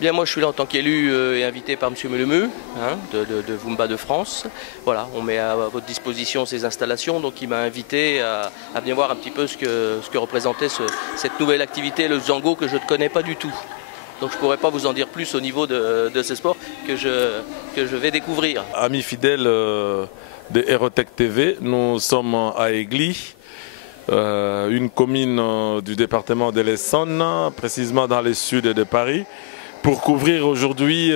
Bien, moi je suis là en tant qu'élu et invité par M. Melemeu, de Vumba de France. Voilà, on met à votre disposition ces installations, donc il m'a invité à venir voir un petit peu ce que représentait cette nouvelle activité, le Zango, que je ne connais pas du tout. Donc je ne pourrais pas vous en dire plus au niveau de ce sport que je vais découvrir. Amis fidèles de Aerotech TV, nous sommes à Aigli, une commune du département de l'Essonne, précisément dans le sud de Paris, pour couvrir aujourd'hui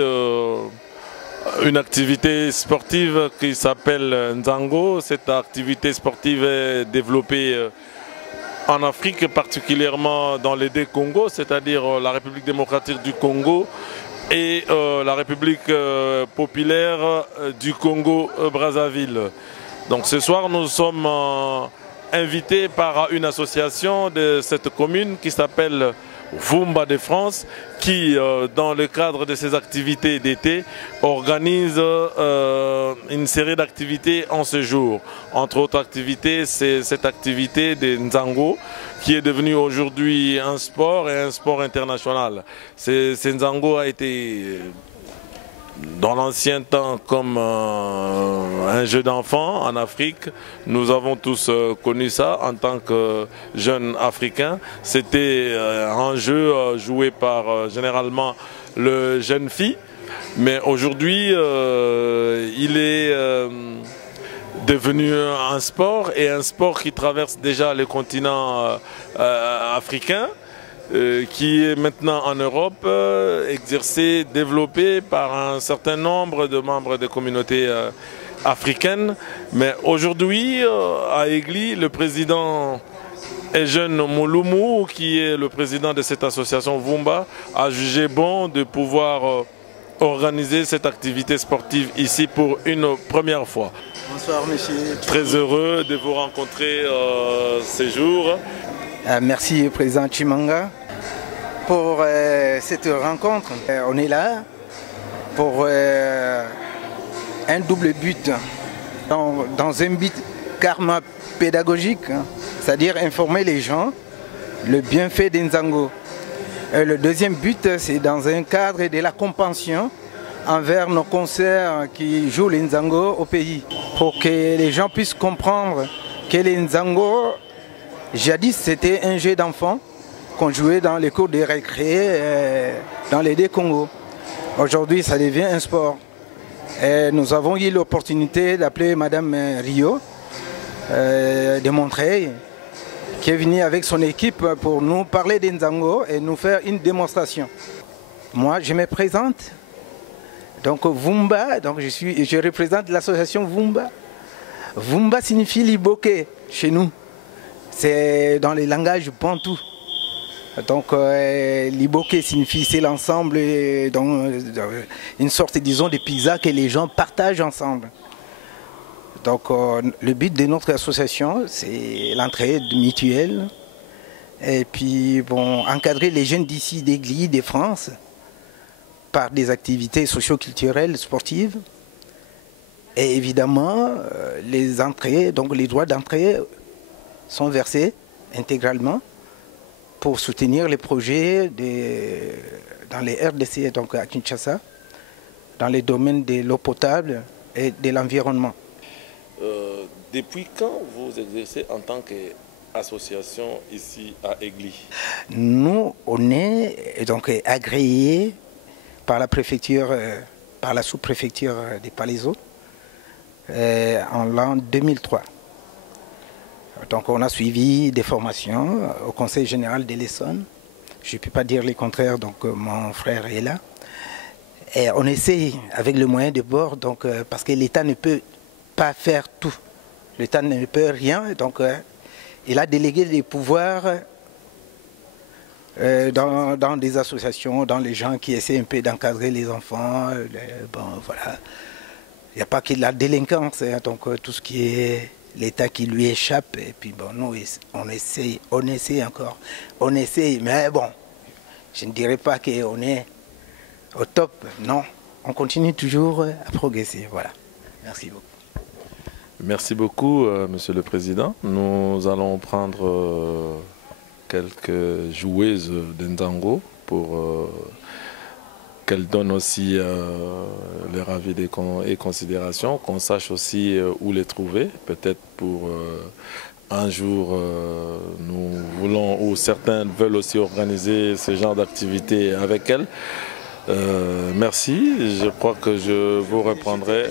une activité sportive qui s'appelle Nzango. Cette activité sportive est développée en Afrique, particulièrement dans les deux Congos, c'est-à-dire la République démocratique du Congo et la République populaire du Congo-Brazzaville. Donc ce soir, nous sommes invités par une association de cette commune qui s'appelle Vumba de France, qui, dans le cadre de ses activités d'été, organise une série d'activités en ce jour. Entre autres activités, c'est cette activité de Nzango, qui est devenu aujourd'hui un sport et un sport international. Ce Nzango a été, dans l'ancien temps, comme un jeu d'enfant en Afrique. Nous avons tous connu ça en tant que jeunes africains. C'était un jeu joué par généralement le jeune fille. Mais aujourd'hui, il est devenu un sport, et un sport qui traverse déjà le continent africain, qui est maintenant en Europe, exercé, développé par un certain nombre de membres des communautés africaines. Mais aujourd'hui, à Aigli, le président Eugène Mouloumou, qui est le président de cette association Vumba, a jugé bon de pouvoir organiser cette activité sportive ici pour une première fois. Bonsoir monsieur. Très heureux de vous rencontrer ces jours. Merci président Chimanga pour cette rencontre. On est là pour un double but, dans un but karma pédagogique, c'est-à-dire informer les gens le bienfait d'Nzango. Le deuxième but, c'est dans un cadre de la compassion envers nos concerts qui jouent les Nzango au pays, pour que les gens puissent comprendre que les Nzango, jadis, c'était un jeu d'enfants qu'on jouait dans les cours de récré dans les deux Congos. Aujourd'hui, ça devient un sport. Et nous avons eu l'opportunité d'appeler Madame Rio de Montreuil, qui est venue avec son équipe pour nous parler des Nzango et nous faire une démonstration. Moi, je me présente. Donc Vumba, donc je représente l'association Vumba. Vumba signifie liboké chez nous. C'est dans les langages bantou. Donc liboké signifie c'est l'ensemble, une sorte, disons, de pizza que les gens partagent ensemble. Donc le but de notre association, c'est l'entraide mutuelle. Et puis bon, encadrer les jeunes d'ici, d'Aigli, de France, par des activités socio-culturelles, sportives. Et évidemment, les entrées, donc les droits d'entrée sont versés intégralement pour soutenir les projets dans les RDC, donc à Kinshasa, dans les domaines de l'eau potable et de l'environnement. Depuis quand vous exercez en tant qu'association ici à Aigli? Nous, on est donc agréés par la préfecture, par la sous-préfecture des Palaiseaux en l'an 2003. Donc on a suivi des formations au Conseil général de l'Essonne. Je ne peux pas dire le contraire, donc mon frère est là. Et on essaie avec le moyen de bord, donc, parce que l'État ne peut pas faire tout. L'État ne peut rien, donc il a délégué les pouvoirs dans des associations, dans les gens qui essaient un peu d'encadrer les enfants. Bon, voilà. Il n'y a pas que la délinquance, hein, donc tout ce qui est l'État qui lui échappe. Et puis bon, nous, on essaie encore. On essaie, mais bon, je ne dirais pas qu'on est au top. Non, on continue toujours à progresser. Voilà. Merci beaucoup. Merci beaucoup, Monsieur le Président. Nous allons prendre quelques joueuses d'Nzango pour qu'elle donne aussi leur avis et considérations, qu'on sache aussi où les trouver, peut-être pour un jour, nous voulons, ou certains veulent aussi organiser ce genre d'activité avec elle. Merci, je crois que je vous reprendrai.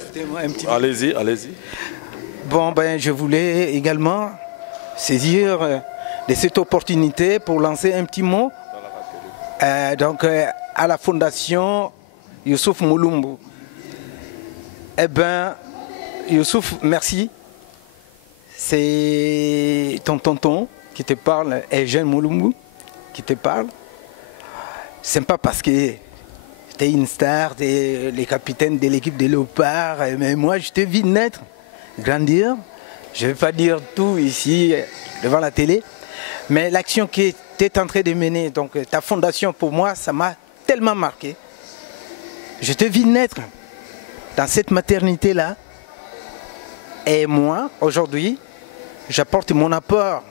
Allez-y, allez-y. Bon, ben, je voulais également saisir de cette opportunité pour lancer un petit mot donc, à la fondation Youssouf Mouloumou. Eh bien, Youssouf, merci. C'est ton tonton qui te parle, et Jean Mouloumou qui te parle. C'est pas parce que tu es une star, tu es le capitaine de l'équipe de Léopard, mais moi je te vis naître, grandir. Je ne vais pas dire tout ici devant la télé, mais l'action que tu es en train de mener, donc ta fondation pour moi, ça m'a tellement marqué. Je te vis naître dans cette maternité-là, et moi, aujourd'hui, j'apporte mon apport.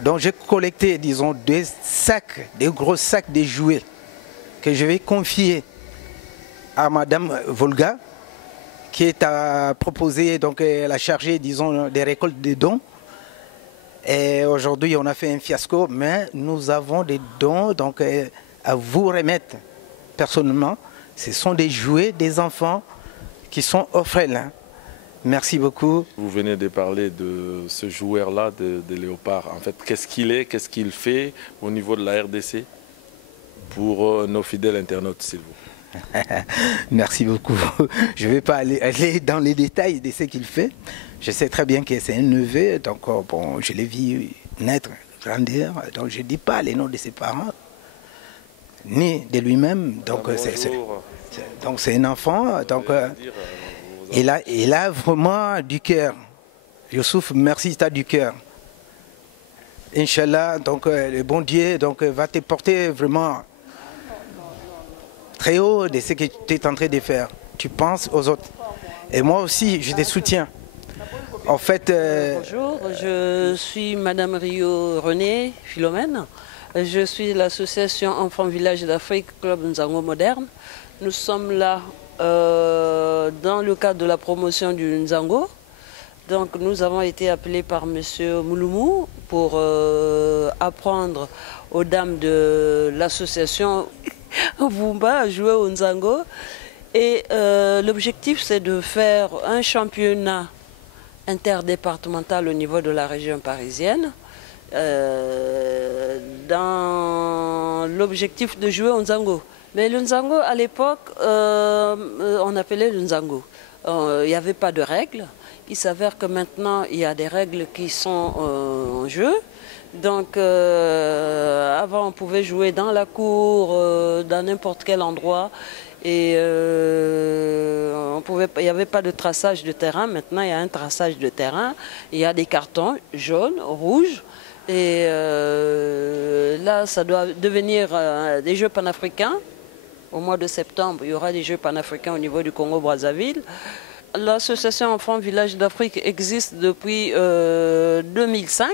Donc j'ai collecté, disons, des gros sacs de jouets que je vais confier à Madame Volga, qui est à proposer, donc la chargée, disons, des récoltes de dons. Et aujourd'hui, on a fait un fiasco, mais nous avons des dons donc, à vous remettre personnellement. Ce sont des jouets des enfants qui sont orphelins. Merci beaucoup. Vous venez de parler de ce joueur-là, de Léopard. En fait, qu'est-ce qu'il est, qu'est-ce qu'il fait au niveau de la RDC pour nos fidèles internautes, s'il vous plaît? Merci beaucoup. Je ne vais pas aller dans les détails de ce qu'il fait. Je sais très bien que c'est un neveu, donc bon, je l'ai vu naître, grandir. Donc je ne dis pas les noms de ses parents, ni de lui-même. Donc c'est un enfant. Donc, il a vraiment du cœur. Youssouf, merci, tu as du cœur. Inch'Allah, donc le bon Dieu donc, va te porter vraiment très haut de ce que tu es en train de faire. Tu penses aux autres. Et moi aussi, je te soutiens. En fait, bonjour, je suis Madame Rio René Philomène. Je suis de l'association Enfants Village d'Afrique, Club Nzango Moderne. Nous sommes là dans le cadre de la promotion du Nzango. Donc nous avons été appelés par M. Mouloumou pour apprendre aux dames de l'association Vumba à jouer au Nzango. Et l'objectif, c'est de faire un championnat interdépartemental au niveau de la région parisienne, dans l'objectif de jouer au Nzango. Mais le Nzango, à l'époque, on appelait le Nzango. Il n'y avait pas de règles. Il s'avère que maintenant, il y a des règles qui sont en jeu. Donc, avant, on pouvait jouer dans la cour, dans n'importe quel endroit. Et il n'y avait pas de traçage de terrain. Maintenant, il y a un traçage de terrain. Il y a des cartons jaunes, rouges. Et là, ça doit devenir des Jeux panafricains. Au mois de septembre, il y aura des Jeux panafricains au niveau du Congo-Brazzaville. L'association Enfants Village d'Afrique existe depuis 2005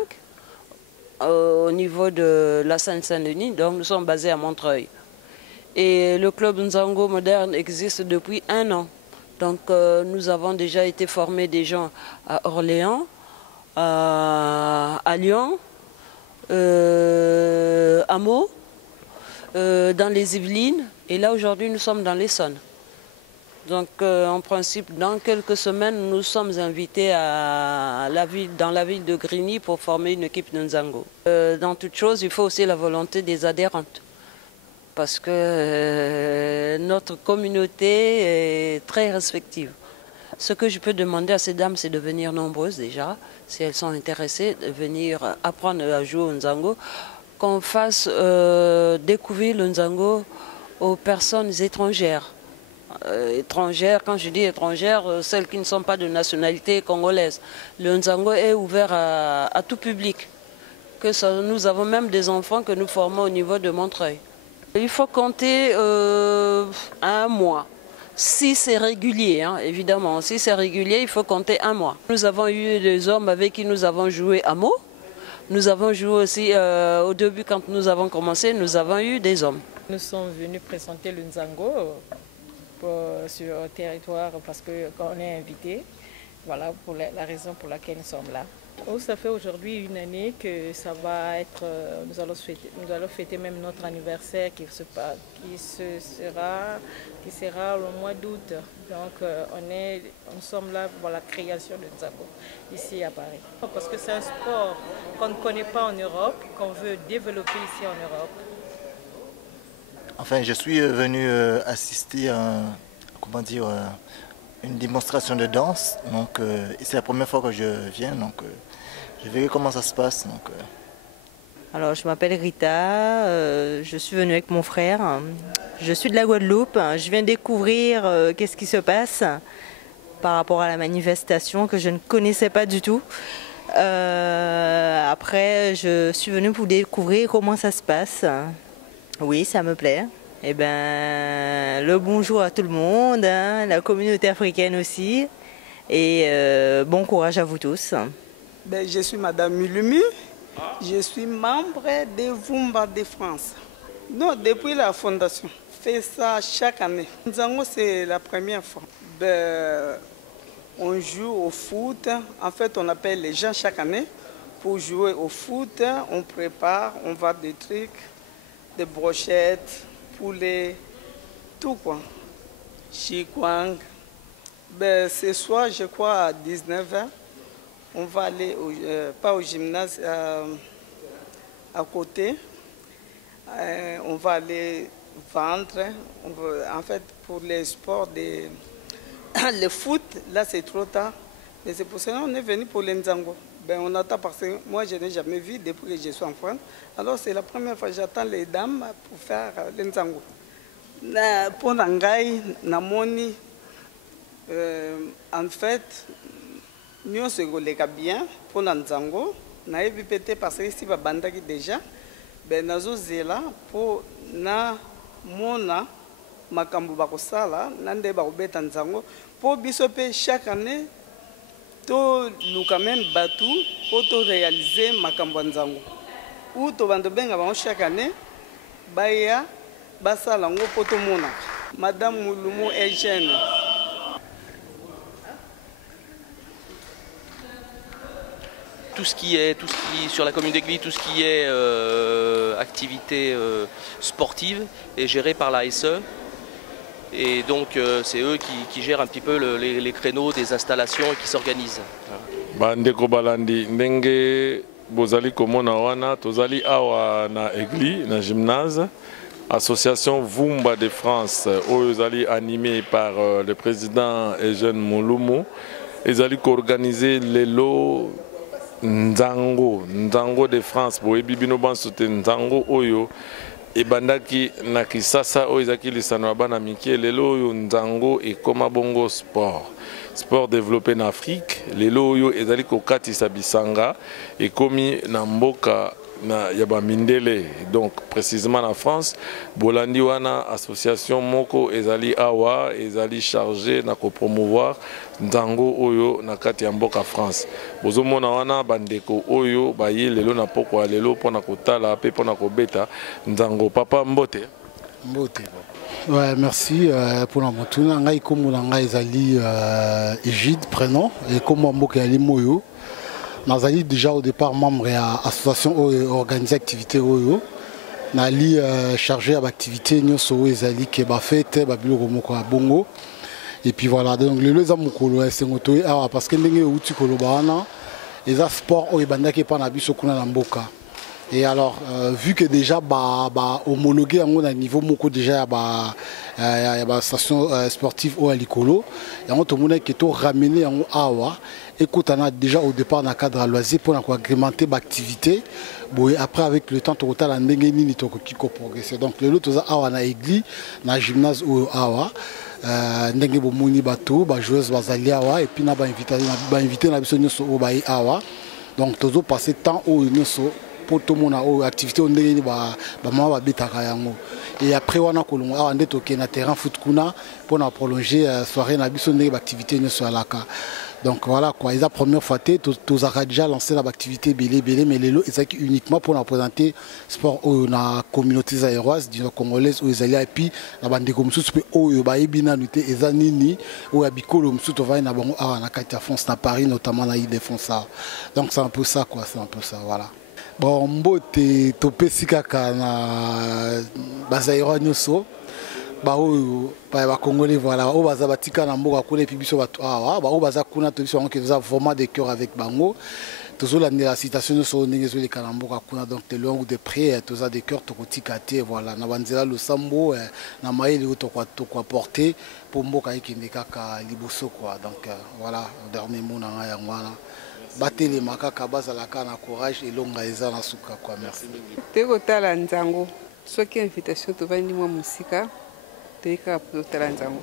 au niveau de la Seine-Saint-Denis. Donc, nous sommes basés à Montreuil. Et le club Nzango Moderne existe depuis 1 an. Donc nous avons déjà été formés des gens à Orléans, à Lyon, à Meaux, dans les Yvelines. Et là aujourd'hui nous sommes dans l'Essonne. Donc en principe dans quelques semaines nous sommes invités dans la ville de Grigny pour former une équipe de Nzango. Dans toute chose il faut aussi la volonté des adhérentes. Parce que notre communauté est très respective. Ce que je peux demander à ces dames, c'est de venir nombreuses déjà, si elles sont intéressées, de venir apprendre à jouer au Nzango, qu'on fasse découvrir le Nzango aux personnes étrangères. Étrangères, quand je dis étrangères, celles qui ne sont pas de nationalité congolaise. Le Nzango est ouvert à tout public. Nous avons même des enfants que nous formons au niveau de Montreuil. Il faut compter 1 mois. Si c'est régulier, hein, évidemment, si c'est régulier, il faut compter 1 mois. Nous avons eu des hommes avec qui nous avons joué à Meaux. Nous avons joué aussi, au début quand nous avons commencé, nous avons eu des hommes. Nous sommes venus présenter le Nzango sur le territoire parce qu'on est invité. Voilà pour la raison pour laquelle nous sommes là. Oh, ça fait aujourd'hui une année que ça va être, nous allons fêter même notre anniversaire qui sera le mois d'août. Donc nous sommes là pour la création de Nzango ici à Paris. Parce que c'est un sport qu'on ne connaît pas en Europe, qu'on veut développer ici en Europe. Enfin, je suis venu assister à, une démonstration de danse. Donc, c'est la première fois que je viens. Donc, je verrai comment ça se passe. Donc, Alors, je m'appelle Rita. Je suis venue avec mon frère. Je suis de la Guadeloupe. Je viens découvrir qu'est-ce qui se passe par rapport à la manifestation que je ne connaissais pas du tout. Après, je suis venue pour découvrir comment ça se passe. Oui, ça me plaît. Eh ben, le bonjour à tout le monde, hein, la communauté africaine aussi. Et bon courage à vous tous. Ben, je suis Madame Mulumu. Je suis membre de Vumba de France. Non, depuis la fondation. Fait ça chaque année. Nzango, c'est la première fois. Ben, on joue au foot. En fait, on appelle les gens chaque année pour jouer au foot. On prépare, on va des trucs. Des brochettes, poulets, tout quoi. Chikwang. Ben, ce soir, je crois, à 19h, on va aller, pas au gymnase, à côté. On va aller vendre. En fait, pour les sports, le foot, là, c'est trop tard. Mais c'est pour ça qu'on est venu pour les Nzango. Ben, on attend parce que moi, je n'ai jamais vu depuis que je suis en France. Alors, c'est la première fois que j'attends les dames pour faire le Nzango. Pour Nangai, Namoni, en fait, nous sommes bien pour Nzango. Nous avons peut-être parce que si Bandaki déjà, ben, nous sommes là pour na mona makambu bakosala, nande bakobeta Nzango, pour bisoper chaque année. To luka même batu pour to réaliser makambo Nzango. Ou to bando benga bango chaque année baya basala ngo poto mona. Madame Mulumu est jeune. Tout ce qui est sur la commune d'Egly, tout ce qui est activité sportive est géré par la SE. Et donc c'est eux qui gèrent un petit peu les créneaux des installations et qui s'organisent. Bandeko balandi ndenge bozali komona wana tozali awa na Egly na gymnase association Vumba de France oyo ezali animée par le président Eugène Mulumu ezali koorganiser lelo Nzango de France boyebi bino banso te Nzango oyo ebandaki na Kisasa oyo ezaki lisano ya bana mike lelo oyo Nzango ekoma bongo sport développé na Afrique lelo oyo ezali kokatisa bisanga ekomi na mboka na yaba mindele donc précisément en France bolandi wana association moko ezali awa ezali chargé na ko promouvoir Nzango oyo na kati ya mboka France bozomona wana bandeko oyo baye lelo na poko lelo pona kotala pe pona kobeta Nzango papa mbote ouais, merci pour la motuna ngai komona ngai ezali Égide prénom et comme mboka ali moyo nazali déjà au départ membre à l'association organisée activité oyo nali chargé à activité nyonso ezali ke ba fête ba biloko moko bongo et puis voilà donc le leza mukolo esengoto awa parce que ndenge uti koloba wana eza sport oyo bandaki pa na biso kuna na mboka. Et alors, vu que déjà homologué à un niveau moko déjà la station sportive au Alikolo, et on tout le monde qui est ramené en Awa, et qu'on a déjà au départ dans le cadre à loisir pour agrémenter l'activité. Bon, après avec le temps, total en n'engagé ni qui progresser. Donc le lot Awa na Egly, na gymnase au Awa. Ndenge bomoni bateau, joueuse bazali Awa, et puis na invité na biso nyonso au baï Awa. Donc tozo passer temps au nyonso pour tout le monde activité on est et après on a kolongo on est toke na terrain foot kuna pour na prolonger soirée na biso ndenge activité ne soit là. Donc voilà quoi, ils ont première fois tous a déjà lancé l'activité belé mais les lots c'est uniquement pour nous présenter sport au na communauté aéroise disons congolaise où ils allaient et puis la bande comme sous peut au ba ibina nuté ezanini ou abikolo msou to va na bango na Katia France na Paris notamment na Île-de-France. Donc c'est un peu ça quoi, c'est un peu ça voilà. Bon mbote topesi kaka na bazairo nyoso ba Congolais voilà au baza batika na mboka kuna puis biso ba baza kuna to biso que nous avons vraiment des cœurs avec bango toujours la citation sur ndenge les kanamboka kuna donc de loin ou de près tous a des cœurs to kotikate voilà na banzela le sambo na maili to quoi porter pour mboka ikinde kaka liboso quoi donc voilà dernier mot na ya ngwana batele makaka bazalaka na courage et longa eza na suka quoi merci teko tala nzango soki invitation to vandi mwa musika teka tala nzango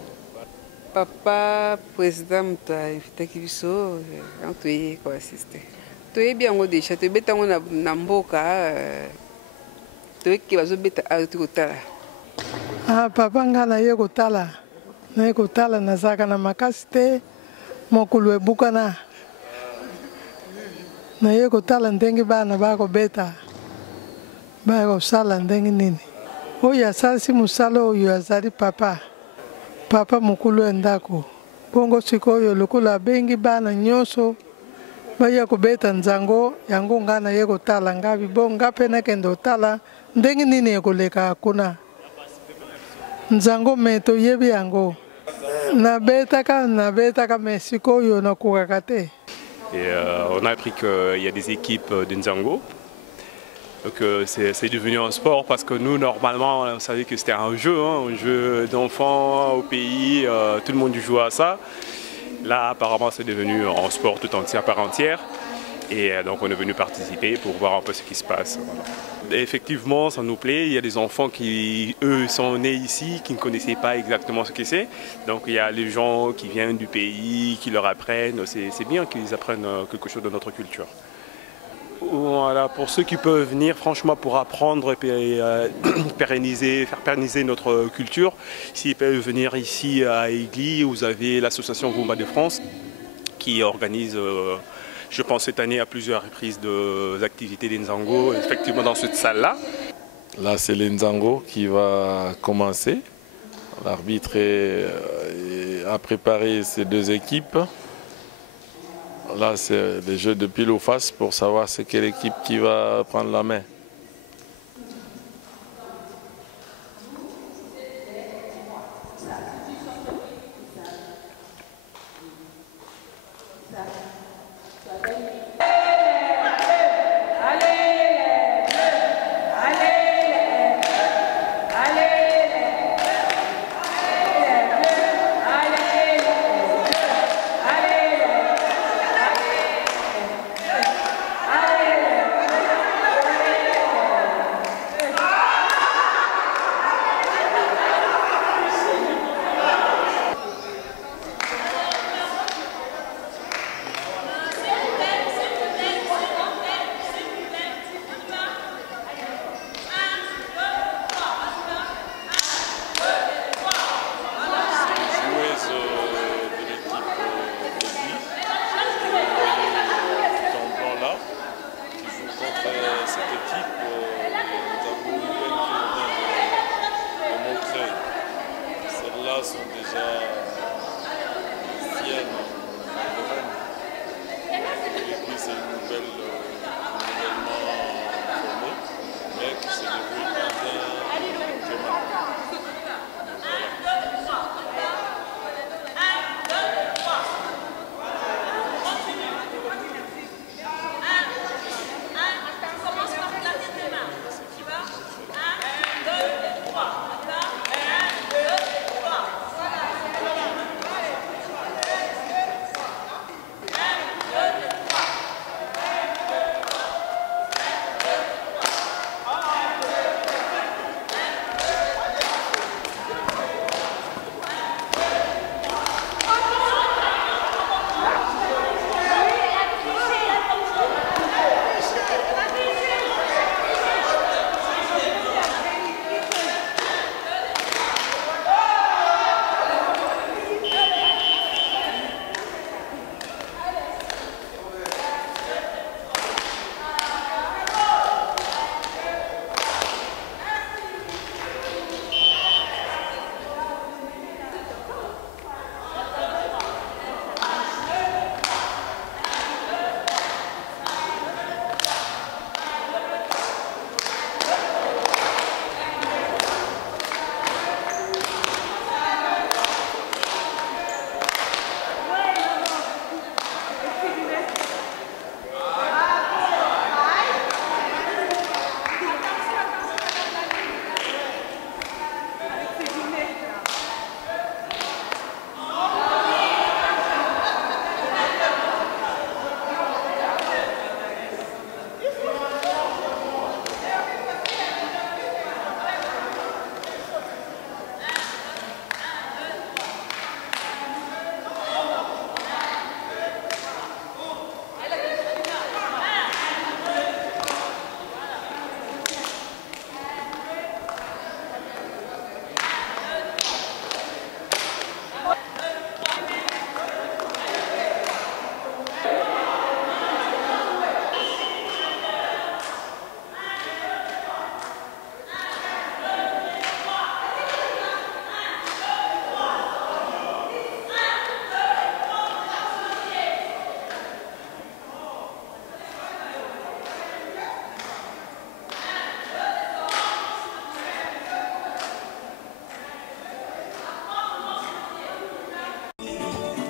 papa président muta invitaki biso antoye ko assister toyebi yango déjà toyebeta yango na mboka toyeki bazobeta arti kotala papa nga naye kotala nazalaka na makasi te mokolo ebukana naye kotala ndenge bana bakobeta bakosala ndenge nini oyo asalisi mosala oyo azali papa mokulu ya ndako bongo sikoyo lokola abengi bana nyonso baya kobeta nzango yango nga naye kotala ngabi bonga mpe nakende otala ndenge nini ekoleka kuna nzango me toyebi yango nabetaka me sikoyo nakokaka te. On a appris qu'il y a des équipes de Nzango. Donc c'est devenu un sport parce que nous, normalement, on savait que c'était un jeu d'enfants au pays, tout le monde joue à ça. Là, apparemment, c'est devenu un sport tout entier à part entière. Et donc, on est venu participer pour voir un peu ce qui se passe. Voilà. Et effectivement, ça nous plaît. Il y a des enfants qui, eux, sont nés ici, qui ne connaissaient pas exactement ce que c'est. Donc, il y a les gens qui viennent du pays, qui leur apprennent. C'est bien qu'ils apprennent quelque chose de notre culture. Voilà, pour ceux qui peuvent venir, franchement, pour apprendre et faire pérenniser notre culture, s'ils peuvent venir ici à Aigli, vous avez l'association Vumba de France qui organise, je pense, cette année à plusieurs reprises d'activités d'Nzango, effectivement dans cette salle-là. Là, c'est l'Nzango qui va commencer. L'arbitre a préparé ces deux équipes. Là, c'est des jeux de pile ou face pour savoir c'est quelle équipe qui va prendre la main.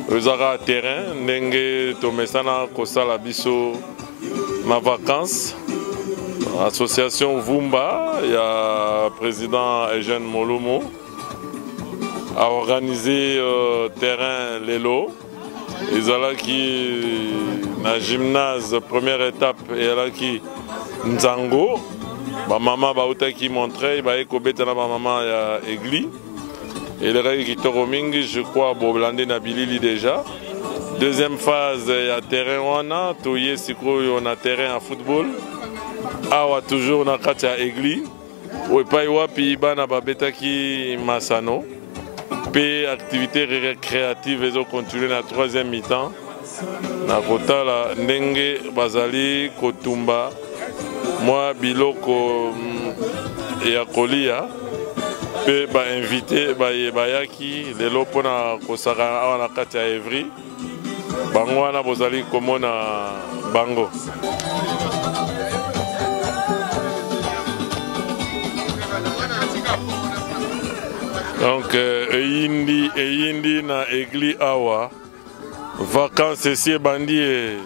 ezaka terrain ndenge tomesana kosala biso na vacances. Association Vumba, il y a le président Eugène Molomo a organisé terrain Lelo. Ils ont qui na gymnase première étape et là qui Nzango. Ma maman ba qui montrait ba ekobeta na maman ya Egli. Et les règles qui Toromingi, je crois Boblande na Bilili déjà. Deuxième phase, il y a terrain wana, toye siko on a terrain à football. Awa toujours na kati ya Egli. Oepai wapi bana babetaki Masano. Pe activité récréative ezo continuer na troisième mi-temps. Na kotala ndenge bazali kotumba moi biloko ya kolia pe ba invité bayaki lelo pona kosaka awa na kati ya Evry. Bango wana bozali komona bango. Donc, eyindi na Egli awa, vacances ici bandi.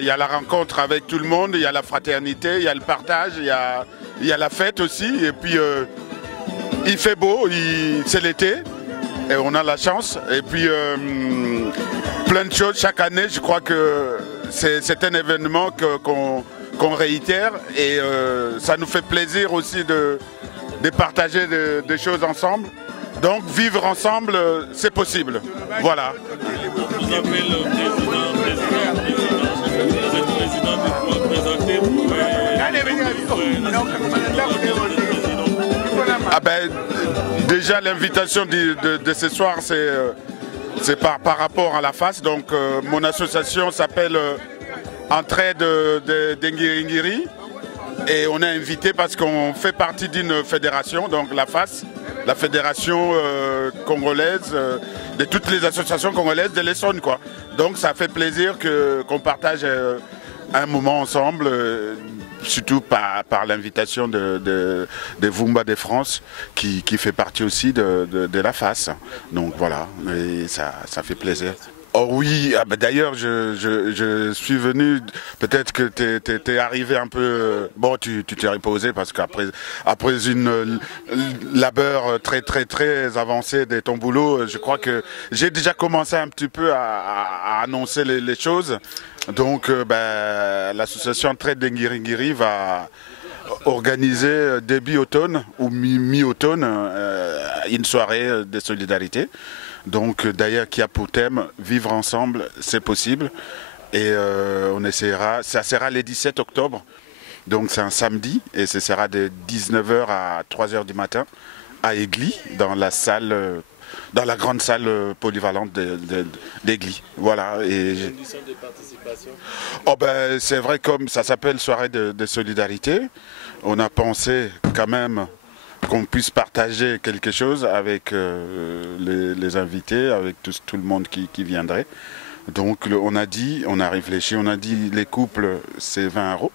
Il y a la rencontre avec tout le monde, il y a la fraternité, il y a le partage, il y a la fête aussi. Et puis il fait beau, c'est l'été et on a la chance. Et puis plein de choses chaque année, je crois que c'est un événement qu'on réitère et ça nous fait plaisir aussi de partager des choses ensemble. Donc vivre ensemble, c'est possible. Voilà. Ah ben, déjà l'invitation de ce soir, c'est par rapport à la face. Donc mon association s'appelle Entraide d'Engiri. Et on est invité parce qu'on fait partie d'une fédération, donc la FAS, la fédération congolaise, de toutes les associations congolaises de l'Essonne, quoi. Donc ça fait plaisir qu'on partage un moment ensemble, surtout par l'invitation de Vumba de France, qui fait partie aussi de la FAS. Donc voilà, et ça fait plaisir. Oh oui, ah ben d'ailleurs je suis venu, peut-être que tu es arrivé un peu, bon tu t'es reposé parce qu'après une labeur très avancée de ton boulot, je crois que j'ai déjà commencé un petit peu à annoncer les choses. Donc l'association Entraide d'Engiri va organiser début automne ou mi-automne une soirée de solidarité. Donc d'ailleurs qui a pour thème vivre ensemble, c'est possible. Et on essaiera, ça sera le 17 octobre, donc c'est un samedi, et ce sera de 19h à 3h du matin à Egli, dans la salle, dans la grande salle polyvalente d'Egli. Voilà. Et oh ben, c'est vrai, comme ça s'appelle soirée de solidarité, on a pensé quand même qu'on puisse partager quelque chose avec les invités, avec tout le monde qui viendrait. Donc on a réfléchi, on a dit les couples c'est 20 €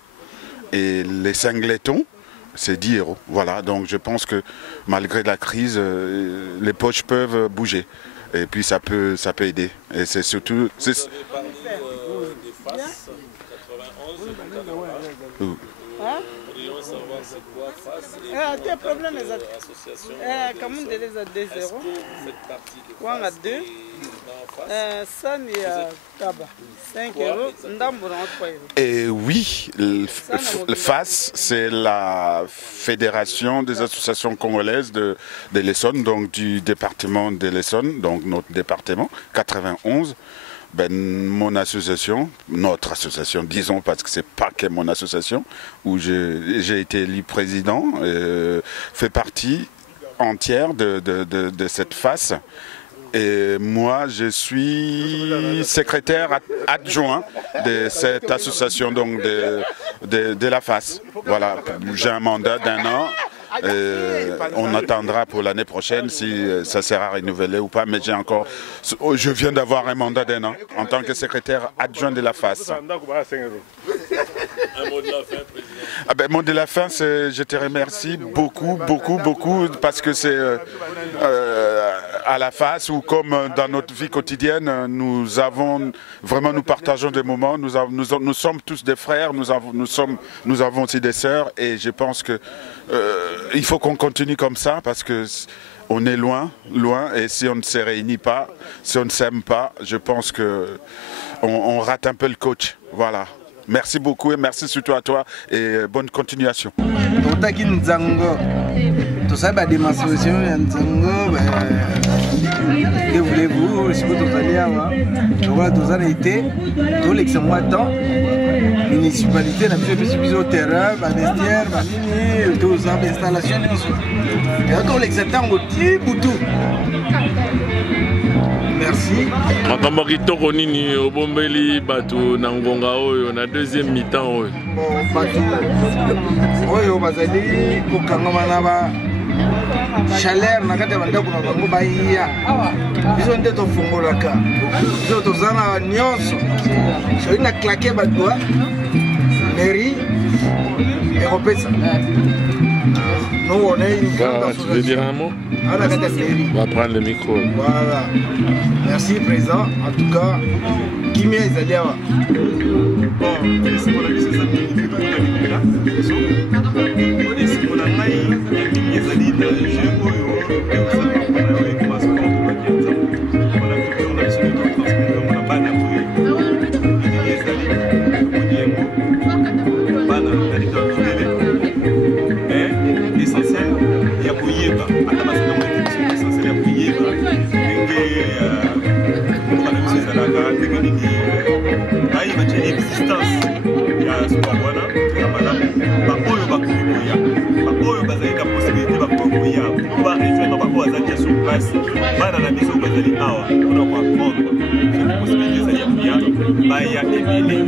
et les singletons c'est 10 €. Voilà, donc je pense que malgré la crise, les poches peuvent bouger et puis ça peut aider. Et c'est surtout... Des problèmes comme on les a 2 €, on a 2, ça il y a tabac 5 €, Et oui, le FAS, c'est la Fédération des associations congolaises de l'Essonne, donc du département de l'Essonne, donc notre département, 91. Ben, mon association, notre association, disons parce que c'est pas que mon association, où j'ai été élu président, fait partie entière de cette FAS. Et moi, je suis secrétaire adjoint de cette association, donc de la FAS. Voilà, j'ai un mandat d'1 an. On attendra pour l'année prochaine si ça sera renouvelé ou pas, mais je viens d'avoir un mandat d'1 an en tant que secrétaire adjoint de la FAS. Un mot de la fin, président. Mot de la fin, c'est je te remercie beaucoup parce que c'est à la FAS ou comme dans notre vie quotidienne, nous partageons des moments, nous sommes tous des frères, nous avons aussi des sœurs et je pense que il faut qu'on continue comme ça parce que on est loin et si on ne se réunit pas, si on ne s'aime pas, je pense qu'on rate un peu le coach. Voilà. Merci beaucoup et merci surtout à toi et bonne continuation. Que voulez-vous? Si vous allez avoir, nous avons été, tous les mois de temps, municipalité, la plus au terrain, vestiaire, tous les installations, et tous les temps, au petit boutou. Merci. Makambo kitoko nini obombeli bato na ngonga oyo na deuxième mi-temps oyo. Bato oyo bazali kokangama na ba chaleur na kati ya bandako na bango baiya. Biso nde tofungolaka. Biso tozana nyonso. Soki na claquer bato mairie européenne. Nous on est une grande association. Tu veux dire un mot? On va prendre le micro. Voilà. Merci président. En tout cas, qui m'y est allé avant? Bon, c'est mon ami, c'est ça.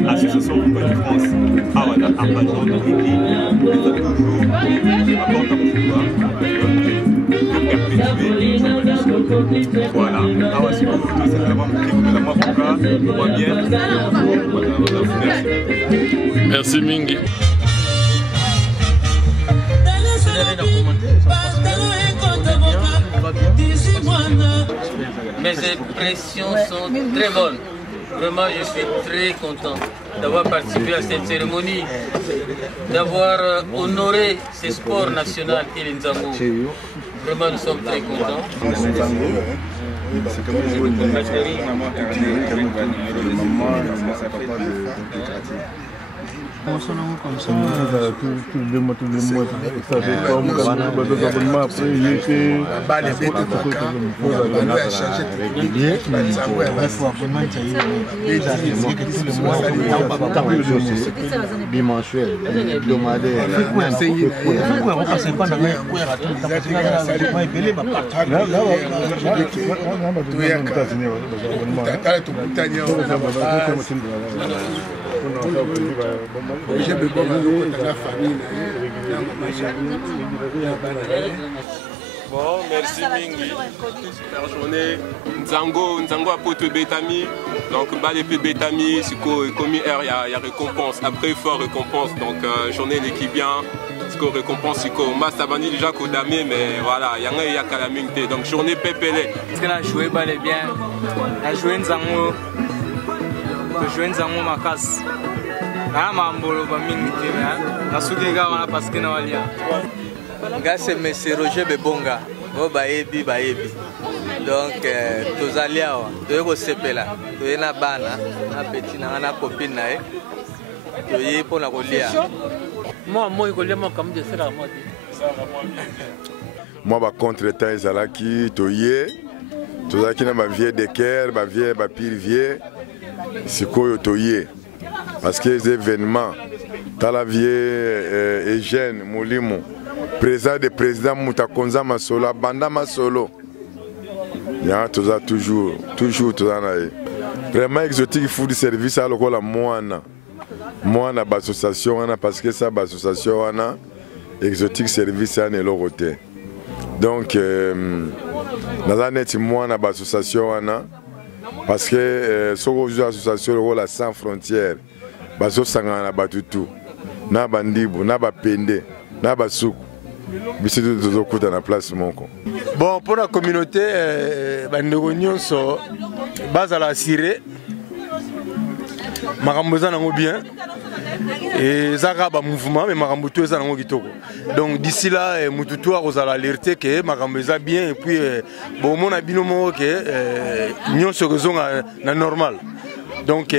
Association de France, Awana, Arpajon, Riki, les a toujours apporté à perpétuer. Voilà, Awa Sikoto, c'est vraiment bien. Merci Mingi. Mes impressions sont très bonnes. Vraiment, je suis très content d'avoir participé à cette cérémonie, d'avoir honoré ce sport national qu'est le Nzango. Vraiment, nous sommes très contents. Comme ça, tous les mois, ça fait comme abonnement après, il était bimensuel, hebdomadaire. Bon, merci Mingi. Super journée. Nzango a pote Betami. Donc, bas depuis Betami, c'est commis R, il y a récompense. Après, il faut récompense. Donc, journée l'équipe bien. C'est quoi récompense, c'est quoi. Moi, ça va ni déjà qu'au damé, mais voilà, il y a qu'à la mingte. Donc, journée pépélé. Parce qu'on a joué balé bien. On a joué Nzango. On a joué Nzango ma casse. Ah, ma mbolo, ba mingte. On a sougué gars, on a parce que nous allons. Gars, c'est M. Roger Bebonga. Oh, baebi. Donc, tous allés à tous les là. Tous les bana, na petit, na copine, tous les pour la colia. Moi, je suis comme de ça. Moi, contre-temps, ils sont qui, toyé. Tous ceux qui ont ma vieille d'équerre, ma vieille, ma pire vieille, c'est quoi toyé. Parce que les événements, dans la vieille Eugène Moulimo, président Moutakonza Masolo, Banda Masolo. Il y a toujours tout ça. Vraiment exotique, il faut du service à l'école à Moana. Moana, l'association, parce que ça, l'association, exotique service à l'autre. Donc, dans la net, Moana, l'association, parce que ce l'association, la sans frontières, l'association, a battu tout. Na bandibu, na bapende, na basuku. Bon, pour la communauté, nous sommes basés à la Syrie. Nous sommes bien. Et ça a un mouvement, mais nous sommes bien. Donc d'ici là, nous sommes alertés que nous sommes bien. Et puis, nous sommes bien que nous sommes normal. Donc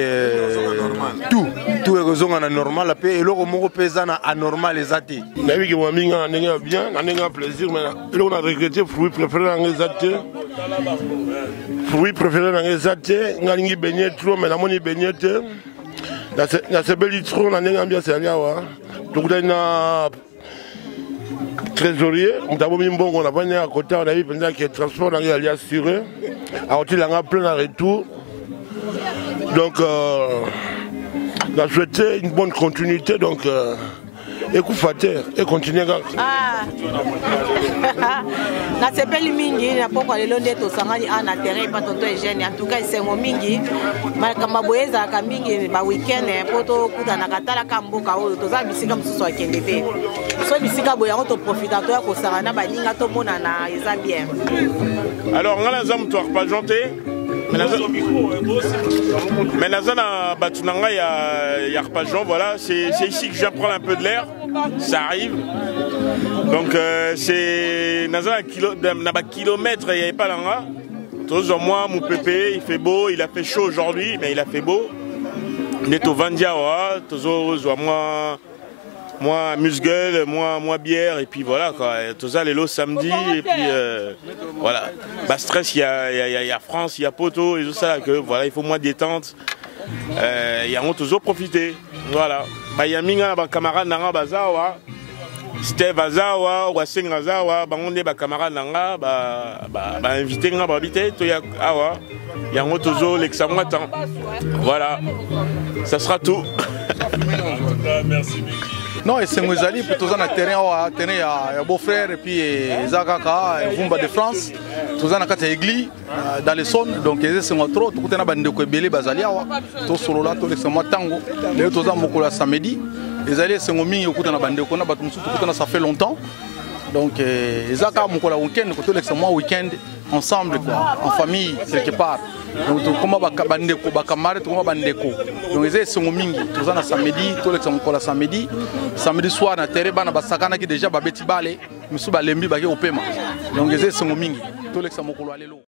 tout est raison en normal et le mot pesant anormal les athées. Nabi qui m'a mis en bien, en a plaisir, mais on a regretté fruits préférés dans les athées. Fruits préférés dans les athées, on a baigné trop, mais la monnaie baigné dans ce bel trop, on a bien c'est là. Donc on a trésorier, on a mis bon, on a venu à côté, on a vu pendant que le transport on a assuré, alors il a plein de retour. Donc, on a souhaité une bonne continuité, donc écoutez et continuez. Ah, na sepeli mingi na poko lelo ndeto sangani ana terrain pa tonto Eugène en tout cas c'est mo mingi makamba boyeza ka mingi ba weekend poto kuta na katala kamboka oyo toza bisika mususu akende te so bisika boya to profita to ya ko sangana ba ninga to mona na eza bien. Alors ngala zamu to pas janté. Mais la zone à Batunanga, il y a Arpajon, voilà, c'est ici que j'apprends un peu de l'air, ça arrive. Donc c'est dans un kilomètre, il n'y avait pas là. Toujours moi, mon pépé, il fait beau, il a fait chaud aujourd'hui, mais il a fait beau. On est au Vandiawa, toujours moi musgueule, moi bière, et puis voilà quoi. Tout ça les lots samedi, et puis voilà. Bah stress, il y a France, il y a Poto, et tout ça, que voilà, il faut moins détente. Il y a toujours profiter. Voilà. Bah il y a minga ba camarade nanga bazawa. Steve Azawa, Waseng Azawa, bangonde ba camarade nanga ba invité nga ba habiter to ya awa. Il y a toujours l'examoitan. Voilà. Ça sera tout. Merci. Non, et c'est Mouizali, puis tous en terrain, il y a beau-frère, et puis Zakaka, Vumba de France, tous en a église dans les zones, donc c'est trop, tout le monde est belé, Bazalia, tout sur là, tout le monde tango, les tous en beaucoup samedi, les alliés sont mis au coup de la bande de Kona, ça fait longtemps. Donc, Zaka, mon collègue week-end, tout le week-end, ensemble, quoi, en famille, quelque part. Donc, comment bandeko, bakamare, comment bandeko. Donc, ils sont mingi, tous en samedi, tout le monde samedi, samedi soir, na terre, bana basakana qui déjà babeti balé, monsieur balembi bagé au paiement. Donc, ils sont mingi, tout le monde